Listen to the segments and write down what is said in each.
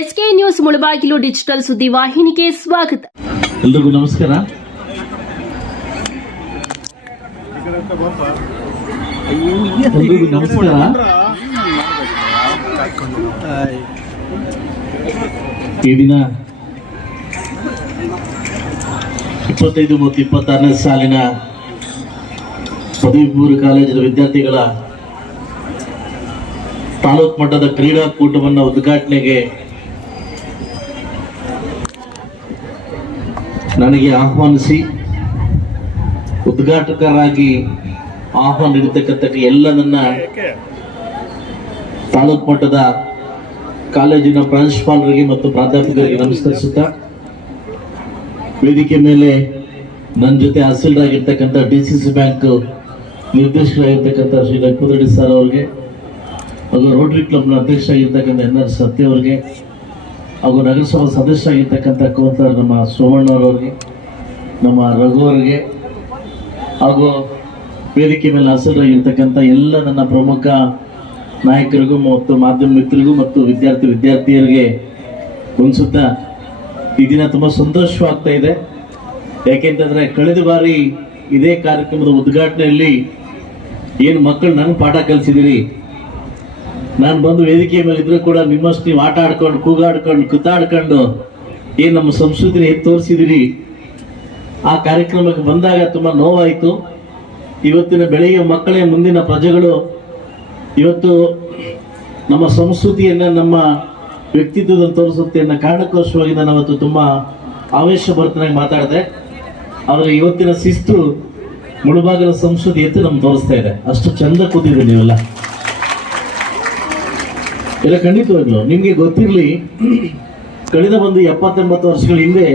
SK news Mulbagal digital ಸುದ್ದಿ ವಾಹಿನಿಗೆ ಸ್ವಾಗತ. ಎಲ್ರಿಗೂ ನಮಸ್ಕಾರ. ನಮಸ್ಕಾರ. ಇಪ್ಪತ್ತೈದು ಮತ್ತು ಇಪ್ಪತ್ತಾರನೇ ಸಾಲಿನ ಪದವಿ ಪೂರ್ವ ಕಾಲೇಜಿನ ವಿದ್ಯಾರ್ಥಿಗಳ ತಾಲೂಕು ಮಟ್ಟದ ಕ್ರೀಡಾಕೂಟವನ್ನು ಉದ್ಘಾಟನೆಗೆ ನನಗೆ ಆಹ್ವಾನಿಸಿ ಉದ್ಘಾಟಕರಾಗಿ ಆಹ್ವಾನ ನೀಡತಕ್ಕಂಥ ಎಲ್ಲ ನನ್ನ ತಾಲೂಕು ಮಟ್ಟದ ಕಾಲೇಜಿನ ಪ್ರಾಂಶುಪಾಲರಿಗೆ ಮತ್ತು ಪ್ರಾಧ್ಯಾಪಕರಿಗೆ ನಮಸ್ಕರಿಸುತ್ತಾ, ವೇದಿಕೆ ಮೇಲೆ ನನ್ನ ಜೊತೆ ಆಗಿರ್ತಕ್ಕಂಥ ಡಿ ಸಿ ಸಿ ಬ್ಯಾಂಕ್ ನಿರ್ದೇಶಕರಾಗಿರ್ತಕ್ಕಂಥ ಶ್ರೀ ಲಕ್ಷ್ಮೀರೆಡ್ಡಿ ಸರ್ ಅವರಿಗೆ ಹಾಗೂ ರೋಟರಿ ಕ್ಲಬ್ನ ಅಧ್ಯಕ್ಷರಾಗಿರ್ತಕ್ಕಂಥ ಎನ್ ಆರ್ ಸತ್ಯ ಅವರಿಗೆ ಹಾಗೂ ನಗರಸಭಾ ಸದಸ್ಯರಾಗಿರ್ತಕ್ಕಂಥ ಕೋತಾರ್ ನಮ್ಮ ಸೋಮಣ್ಣವರವ್ರಿಗೆ, ನಮ್ಮ ರಘು ಅವರಿಗೆ ಹಾಗೂ ವೇದಿಕೆ ಮೇಲೆ ಹಸಿರಾಗಿರ್ತಕ್ಕಂಥ ಎಲ್ಲ ನನ್ನ ಪ್ರಮುಖ ನಾಯಕರಿಗೂ ಮತ್ತು ಮಾಧ್ಯಮ ಮಿತ್ರರಿಗೂ ಮತ್ತು ವಿದ್ಯಾರ್ಥಿ ವಿದ್ಯಾರ್ಥಿಯರಿಗೆ ಒಂದ್ಸುತ್ತ ಈ ದಿನ ತುಂಬ ಸಂತೋಷವಾಗ್ತಾ ಇದೆ. ಯಾಕೆಂತಂದ್ರೆ ಕಳೆದ ಬಾರಿ ಇದೇ ಕಾರ್ಯಕ್ರಮದ ಉದ್ಘಾಟನೆಯಲ್ಲಿ ಏನು ಮಕ್ಕಳು ನನಗೆ ಪಾಠ ಕಲಿಸಿದಿರಿ ನಾನು ಬಂದು ವೇದಿಕೆ ಮೇಲೆ ಇದ್ರೂ ಕೂಡ ನಿಮ್ಮಷ್ಟು ನೀವು ಆಟ ಆಡ್ಕೊಂಡು, ಕೂಗಾಡ್ಕೊಂಡು, ಕುತ್ತಾಡ್ಕೊಂಡು ಏನು ನಮ್ಮ ಸಂಸ್ಕೃತಿನ ಎತ್ತಿ ತೋರಿಸಿದಿರಿ? ಆ ಕಾರ್ಯಕ್ರಮಕ್ಕೆ ಬಂದಾಗ ತುಂಬ ನೋವಾಯಿತು. ಇವತ್ತಿನ ಬೆಳೆಯ ಮಕ್ಕಳೇ ಮುಂದಿನ ಪ್ರಜೆಗಳು. ಇವತ್ತು ನಮ್ಮ ಸಂಸ್ಕೃತಿಯನ್ನು, ನಮ್ಮ ವ್ಯಕ್ತಿತ್ವದಲ್ಲಿ ತೋರಿಸುತ್ತೆ ಅನ್ನೋ ಕಾರಣಕ್ಕೋಸ್ಕರವಾಗಿ ನಾನು ಅವತ್ತು ತುಂಬ ಆವೇಶ ಬರ್ತನಾಗಿ ಮಾತಾಡಿದೆ. ಆದರೆ ಇವತ್ತಿನ ಶಿಸ್ತು ಮುಳುಬಾಗಿಲ ಸಂಸ್ಕೃತಿ ಎತ್ತು ನಮ್ಗೆ ತೋರಿಸ್ತಾ ಇದೆ. ಅಷ್ಟು ಚಂದ ಕೂತಿದೆ ನೀವೆಲ್ಲ. ಇಲ್ಲ, ಖಂಡಿತವಾಗ್ಲು. ನಿಮಗೆ ಗೊತ್ತಿರಲಿ, ಕಳೆದ ಒಂದು ಎಪ್ಪತ್ತೆಂಬತ್ತು ವರ್ಷಗಳ ಹಿಂದೆ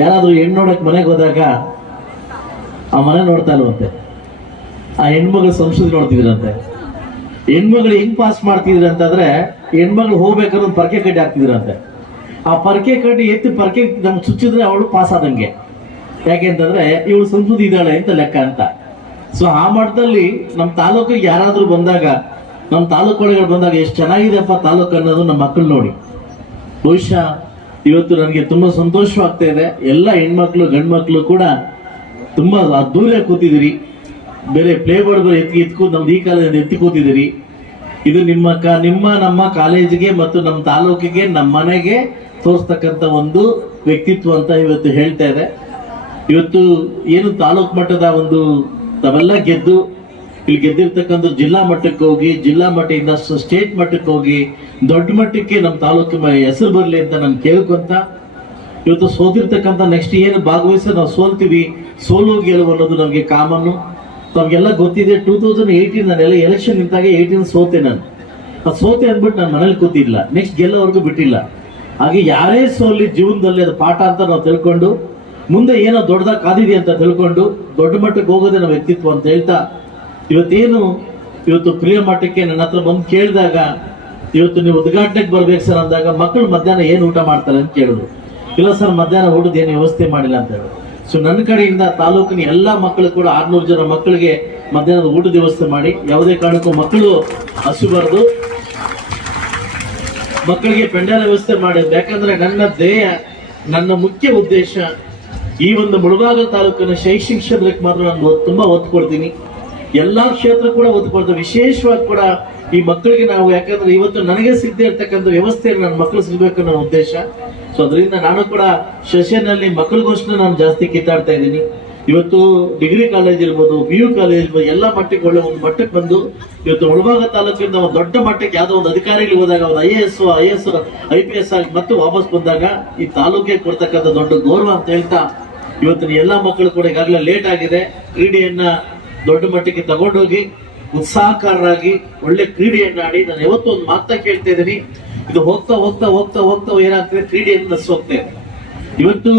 ಯಾರಾದರೂ ಹೆಣ್ಣು ನೋಡಕ್ ಮನೆಗೆ ಹೋದಾಗ ಆ ಮನೆ ನೋಡ್ತಾ ಇಲ್ವಂತೆ. ಆ ಹೆಣ್ಮಗಳ ಸಂಸ್ಕೃತಿ ನೋಡ್ತಿದ್ರಂತೆ. ಹೆಣ್ಮಗಳು ಹೆಂಗ್ ಪಾಸ್ ಮಾಡ್ತಿದ್ರು ಅಂತಂದ್ರೆ ಹೆಣ್ಮಗಳು ಹೋಗ್ಬೇಕಾದ್ರೆ ಒಂದು ಪರ್ಕೆ ಕಡ್ಡಿ ಹಾಕ್ತಿದ್ರಂತೆ. ಆ ಪರ್ಕೆ ಕಡ್ಡಿ ಎತ್ತಿ ಪರ್ಕೆ ನಮ್ಗೆ ಚುಚ್ಚಿದ್ರೆ ಅವಳು ಪಾಸ್ ಆದಂಗೆ. ಯಾಕೆ ಅಂತಂದ್ರೆ ಇವಳು ಸಂಸ್ಕೃತಿ ಇದ್ದಾಳೆ ಅಂತ ಲೆಕ್ಕ ಅಂತ. ಸೊ ಆ ಮಟ್ಟದಲ್ಲಿ ನಮ್ಮ ತಾಲೂಕಿಗೆ ಯಾರಾದ್ರೂ ಬಂದಾಗ ನಮ್ಮ ತಾಲೂಕು ಒಳಗಡೆ ಬಂದಾಗ ಎಷ್ಟು ಚೆನ್ನಾಗಿದೆಪ್ಪ ತಾಲೂಕು ಅನ್ನೋದು ನಮ್ಮ ಮಕ್ಕಳು ನೋಡಿ. ಬಹುಶಃ ಇವತ್ತು ನನಗೆ ತುಂಬ ಸಂತೋಷವಾಗ್ತಾ ಇದೆ. ಎಲ್ಲ ಹೆಣ್ಮಕ್ಳು, ಗಂಡ್ಮಕ್ಳು ಕೂಡ ತುಂಬ ದೂರ ಕೂತಿದ್ದೀರಿ. ಬೇರೆ ಪ್ಲೇ ಬೋರ್ಡ್ ಬೇರೆ ಎತ್ತಿ ಎತ್ಕೂ ನಮ್ದು ಈ ಕಾಲದಿಂದ ಎತ್ತಿ ಕೂತಿದ್ದೀರಿ. ಇದು ನಿಮ್ಮ ಕ, ನಿಮ್ಮ ನಮ್ಮ ಕಾಲೇಜಿಗೆ ಮತ್ತು ನಮ್ಮ ತಾಲೂಕಿಗೆ, ನಮ್ಮ ಮನೆಗೆ ತೋರಿಸ್ತಕ್ಕಂಥ ಒಂದು ವ್ಯಕ್ತಿತ್ವ ಅಂತ ಇವತ್ತು ಹೇಳ್ತಾ ಇದೆ. ಇವತ್ತು ಏನು ತಾಲೂಕು ಮಟ್ಟದ ಒಂದು ತಾವೆಲ್ಲ ಗೆದ್ದು ಇಲ್ಲಿ ಗೆದ್ದಿರ್ತಕ್ಕಂಥ ಜಿಲ್ಲಾ ಮಟ್ಟಕ್ಕೆ ಹೋಗಿ, ಜಿಲ್ಲಾ ಮಟ್ಟದಿಂದ ಸ್ಟೇಟ್ ಮಟ್ಟಕ್ಕೆ ಹೋಗಿ, ದೊಡ್ಡ ಮಟ್ಟಕ್ಕೆ ನಮ್ಮ ತಾಲೂಕು ಹೆಸರು ಬರಲಿ ಅಂತ ನಾನು ಕೇಳ್ಕೊಂತ ಇವತ್ತು ಸೋತಿರ್ತಕ್ಕಂಥ ನೆಕ್ಸ್ಟ್ ಏನು ಭಾಗವಹಿಸಿ ನಾವು ಸೋಲ್ತೀವಿ, ಸೋಲು ಗೆಲುವು ಅನ್ನೋದು ನಮಗೆ ಕಾಮನ್ನು. ನಮಗೆಲ್ಲ ಗೊತ್ತಿದೆ ಟೂ ತೌಸಂಡ್ ಏಯ್ಟೀನ್ ನಾನೆಲ್ಲ ಎಲೆಕ್ಷನ್ ನಿಂತಾಗ ಏಯ್ಟೀನ್ ಸೋತೆ ನಾನು. ಅದು ಸೋತೆ ಅಂದ್ಬಿಟ್ಟು ನಾನು ಮನೇಲಿ ಕೂತಿಲ್ಲ. ನೆಕ್ಸ್ಟ್ ಗೆಲ್ಲೋವರೆಗೂ ಬಿಟ್ಟಿಲ್ಲ. ಹಾಗೆ ಯಾರೇ ಸೋಲಿ ಜೀವನದಲ್ಲಿ ಅದು ಪಾಠ ಅಂತ ನಾವು ತಿಳ್ಕೊಂಡು, ಮುಂದೆ ಏನೋ ದೊಡ್ಡದಾಗ ಕಾದಿದೆ ಅಂತ ತಿಳ್ಕೊಂಡು, ದೊಡ್ಡ ಮಟ್ಟಕ್ಕೆ ಹೋಗೋದೇ ನಮ್ಮ ವ್ಯಕ್ತಿತ್ವ ಅಂತ ಹೇಳ್ತಾ ಇವತ್ತೇನು ಇವತ್ತು ಪ್ರಿಯ ಮಟ್ಟಕ್ಕೆ ನನ್ನ ಹತ್ರ ಬಂದು ಕೇಳಿದಾಗ, ಇವತ್ತು ನೀವು ಉದ್ಘಾಟನೆಗೆ ಬರ್ಬೇಕು ಸರ್ ಅಂದಾಗ ಮಕ್ಕಳು ಮಧ್ಯಾಹ್ನ ಏನು ಊಟ ಮಾಡ್ತಾರೆ ಅಂತ ಕೇಳಿದ್ರು. ಇಲ್ಲ ಸರ್, ಮಧ್ಯಾಹ್ನ ಊಟದ ಏನು ವ್ಯವಸ್ಥೆ ಮಾಡಿಲ್ಲ ಅಂತ ಹೇಳಿದ್ರು. ಸೊ ನನ್ನ ಕಡೆಯಿಂದ ತಾಲೂಕಿನ ಎಲ್ಲ ಮಕ್ಕಳು ಕೂಡ, ಆರ್ನೂರು ಜನ ಮಕ್ಕಳಿಗೆ ಮಧ್ಯಾಹ್ನದ ಊಟದ ವ್ಯವಸ್ಥೆ ಮಾಡಿ, ಯಾವುದೇ ಕಾರಣಕ್ಕೂ ಮಕ್ಕಳು ಹಸಿಬಾರ್ದು. ಮಕ್ಕಳಿಗೆ ಪೆಂಡಾಲ ವ್ಯವಸ್ಥೆ ಮಾಡಿದ್ದು, ಯಾಕಂದ್ರೆ ನನ್ನ ಧ್ಯೇಯ, ನನ್ನ ಮುಖ್ಯ ಉದ್ದೇಶ ಈ ಒಂದು ಮುಳುಬಾಗ ತಾಲೂಕಿನ ಶೈಕ್ಷಣಿಕ ಕ್ಷೇತ್ರಕ್ಕೆ ಮಾತ್ರ ನಾನು ತುಂಬಾ ಒತ್ತು ಕೊಡ್ತೀನಿ. ಎಲ್ಲಾ ಕ್ಷೇತ್ರ ಕೂಡ ಒತ್ತು ವಿಶೇಷವಾಗಿ ಕೂಡ ಈ ಮಕ್ಕಳಿಗೆ ನಾವು, ಯಾಕಂದ್ರೆ ಇವತ್ತು ನನಗೆ ಸಿಗದೆ ಇರ್ತಕ್ಕಂಥ ವ್ಯವಸ್ಥೆಯನ್ನು ನನ್ನ ಮಕ್ಕಳು ಸಿಗ್ಬೇಕನ್ನೋ ಉದ್ದೇಶ. ಸೊ ಅದರಿಂದ ನಾನು ಕೂಡ ಸೆಷನ್ನಲ್ಲಿ ಮಕ್ಕಳಿಗೋಸ್ಕರ ನಾನು ಜಾಸ್ತಿ ಕಿತ್ತಾಡ್ತಾ ಇದ್ದೀನಿ. ಇವತ್ತು ಡಿಗ್ರಿ ಕಾಲೇಜ್ ಇರ್ಬೋದು ಪಿ ಯು ಕಾಲೇಜ್ ಇರ್ಬೋದು, ಎಲ್ಲ ಮಟ್ಟಕ್ಕೆ ಒಳ್ಳೆ ಒಂದು ಮಟ್ಟಕ್ಕೆ ಬಂದು ಇವತ್ತು ಮುಳಬಾಗ ತಾಲೂಕಿಂದ ಒಂದು ದೊಡ್ಡ ಮಟ್ಟಕ್ಕೆ ಯಾವುದೋ ಒಂದು ಅಧಿಕಾರಿಗಳು ಹೋದಾಗ ಒಂದು I A S, I S, I P S ಆಗಿ ಮತ್ತೆ ವಾಪಸ್ ಬಂದಾಗ ಈ ತಾಲೂಕಿಗೆ ಕೊಡ್ತಕ್ಕಂಥ ದೊಡ್ಡ ಗೌರವ ಅಂತ ಹೇಳ್ತಾ ಇವತ್ತಿನ ಎಲ್ಲ ಮಕ್ಕಳು ಕೂಡ ಈಗಾಗಲೇ ಲೇಟ್ ಆಗಿದೆ. ಕ್ರೀಡೆಯನ್ನ ದೊಡ್ಡ ಮಟ್ಟಕ್ಕೆ ತಗೊಂಡೋಗಿ ಉತ್ಸಾಹಕಾರರಾಗಿ ಒಳ್ಳೆ ಕ್ರೀಡೆಯನ್ನ ಆಡಿ ನಾನು ಯಾವತ್ತೂ ಒಂದು ಮಾತಾ ಕೇಳ್ತಾ ಇದ್ದೀನಿ. ಇದು ಹೋಗ್ತಾ ಹೋಗ್ತಾ ಹೋಗ್ತಾ ಹೋಗ್ತಾ ಏನಾಗ್ತದೆ? ಕ್ರೀಡೆಯನ್ನು ನಸೋಗ್ತಾ ಇದೆ ಇವತ್ತು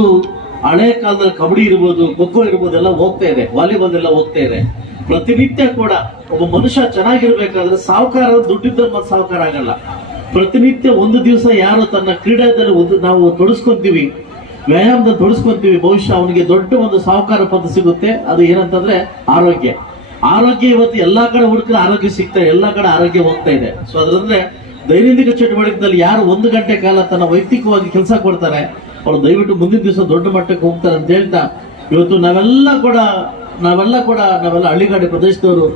ಹಳೆ ಕಾಲದಲ್ಲಿ ಕಬಡ್ಡಿ ಇರ್ಬೋದು ಖೋಖೋ ಇರ್ಬೋದು ಎಲ್ಲ ಹೋಗ್ತಾ ಇದೆ. ವಾಲಿಬಾಲ್ ಎಲ್ಲ ಹೋಗ್ತಾ ಇದೆ. ಪ್ರತಿನಿತ್ಯ ಕೂಡ ಒಬ್ಬ ಮನುಷ್ಯ ಚೆನ್ನಾಗಿರ್ಬೇಕಾದ್ರೆ ಸಾಹುಕಾರ ದುಡ್ಡಿದ್ದ ಮತ್ತೆ ಸಾವುಕಾರ ಆಗಲ್ಲ ಪ್ರತಿನಿತ್ಯ ಒಂದು ದಿವಸ ಯಾರು ತನ್ನ ಕ್ರೀಡಾದಲ್ಲಿ ಒಂದು ನಾವು ತೊಡಸ್ಕೊಂತೀವಿ. ವ್ಯಾಯಾಮದಲ್ಲಿ ತೊಡಸ್ಕೊಂತೀವಿ. ಬಹುಶಃ ಅವನಿಗೆ ದೊಡ್ಡ ಒಂದು ಸಾಹುಕಾರ ಪದ ಸಿಗುತ್ತೆ. ಅದು ಏನಂತಂದ್ರೆ ಆರೋಗ್ಯ. ಆರೋಗ್ಯ ಇವತ್ತು ಎಲ್ಲಾ ಕಡೆ ಹುಡುಕಿದ್ರೆ ಆರೋಗ್ಯ ಸಿಗ್ತಾ ಇದೆ. ಎಲ್ಲಾ ಕಡೆ ಆರೋಗ್ಯ ಹೋಗ್ತಾ ಇದೆ. ಸೊ ಅದ್ರಂದ್ರೆ ದೈನಂದಿನ ಚಟುವಟಿಕೆದಲ್ಲಿ ಯಾರು ಒಂದು ಗಂಟೆ ಕಾಲ ತನ್ನ ವೈಯಕ್ತಿಕವಾಗಿ ಕೆಲಸ ಕೊಡ್ತಾರೆ, ಅವ್ರು ದಯವಿಟ್ಟು ಮುಂದಿನ ದಿವಸ ದೊಡ್ಡ ಮಟ್ಟಕ್ಕೆ ಹೋಗ್ತಾರೆ ಅಂತ ಹೇಳ್ತಾ, ಇವತ್ತು ನಾವೆಲ್ಲ ಕೂಡ ನಾವೆಲ್ಲ ಕೂಡ, ನಾವೆಲ್ಲ ಹಳ್ಳಿಗಾಡು ಪ್ರದೇಶದವರು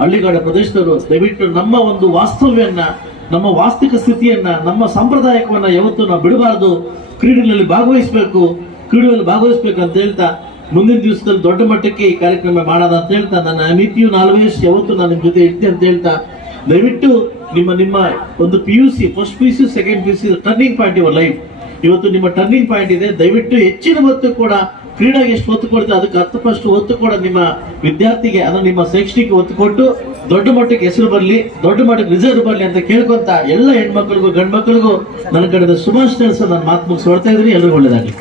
ಹಳ್ಳಿಗಾಡು ಪ್ರದೇಶದವರು, ದಯವಿಟ್ಟು ನಮ್ಮ ಒಂದು ವಾಸ್ತವ್ಯನ್ನ ನಮ್ಮ ವಾಸ್ತವಿಕ ಸ್ಥಿತಿಯನ್ನ, ನಮ್ಮ ಸಾಂಪ್ರದಾಯಿಕವನ್ನ ಯಾವತ್ತೂ ನಾವು ಬಿಡಬಾರದು. ಕ್ರೀಡೆಗಳಲ್ಲಿ ಭಾಗವಹಿಸಬೇಕು, ಕ್ರೀಡೆಯಲ್ಲಿ ಭಾಗವಹಿಸಬೇಕು ಅಂತ ಹೇಳ್ತಾ, ಮುಂದಿನ ದಿವಸದಲ್ಲಿ ದೊಡ್ಡ ಮಟ್ಟಕ್ಕೆ ಈ ಕಾರ್ಯಕ್ರಮ ಮಾಡೋಣ ಅಂತ ಹೇಳ್ತಾ, ನನ್ನ ಅಮಿತಿಯು ನಾಲ್ವೇಶ್ ಯಾವತ್ತು ನಾನು ನಿಮ್ಮ ಜೊತೆ ಇರ್ತೀನಿ ಅಂತ ಹೇಳ್ತಾ, ದಯವಿಟ್ಟು ನಿಮ್ಮ ನಿಮ್ಮ ಒಂದು P U C first P U C second P U C turning point your life ಇವತ್ತು ನಿಮ್ಮ ಟರ್ನಿಂಗ್ ಪಾಯಿಂಟ್ ಇದೆ. ದಯವಿಟ್ಟು ಹೆಚ್ಚಿನ ಹೊತ್ತು ಕೂಡ ಕ್ರೀಡೆಗೆ ಎಷ್ಟು ಒತ್ತು ಕೊಡ್ತೀವಿ ಅದಕ್ಕೆ ಹತ್ತು ಒತ್ತು ಕೂಡ ನಿಮ್ಮ ವಿದ್ಯಾರ್ಥಿಗೆ ಅಂದ್ರೆ ನಿಮ್ಮ ಶೈಕ್ಷಣಿಕ ಒತ್ತು ಕೊಟ್ಟು ದೊಡ್ಡ ಮಟ್ಟಕ್ಕೆ ಹೆಸರು ಬರಲಿ, ದೊಡ್ಡ ಮಟ್ಟಕ್ಕೆ ರಿಸರ್ವ್ ಬರಲಿ ಅಂತ ಕೇಳ್ಕೊಂತ ಎಲ್ಲ ಹೆಣ್ಮಕ್ಳಿಗೂ, ಗಂಡ್ಮಕ್ಳಿಗೂ ನನ್ನ ಕಡೆದ ಶುಭಾಶಯ ನನ್ನ ಮಾತು ಮುಗಿಸ್ಕೊಡ್ತಾ ಇದ್ದೀನಿ. ಎಲ್ಲರೂ ಒಳ್ಳೇದಾಗಲಿ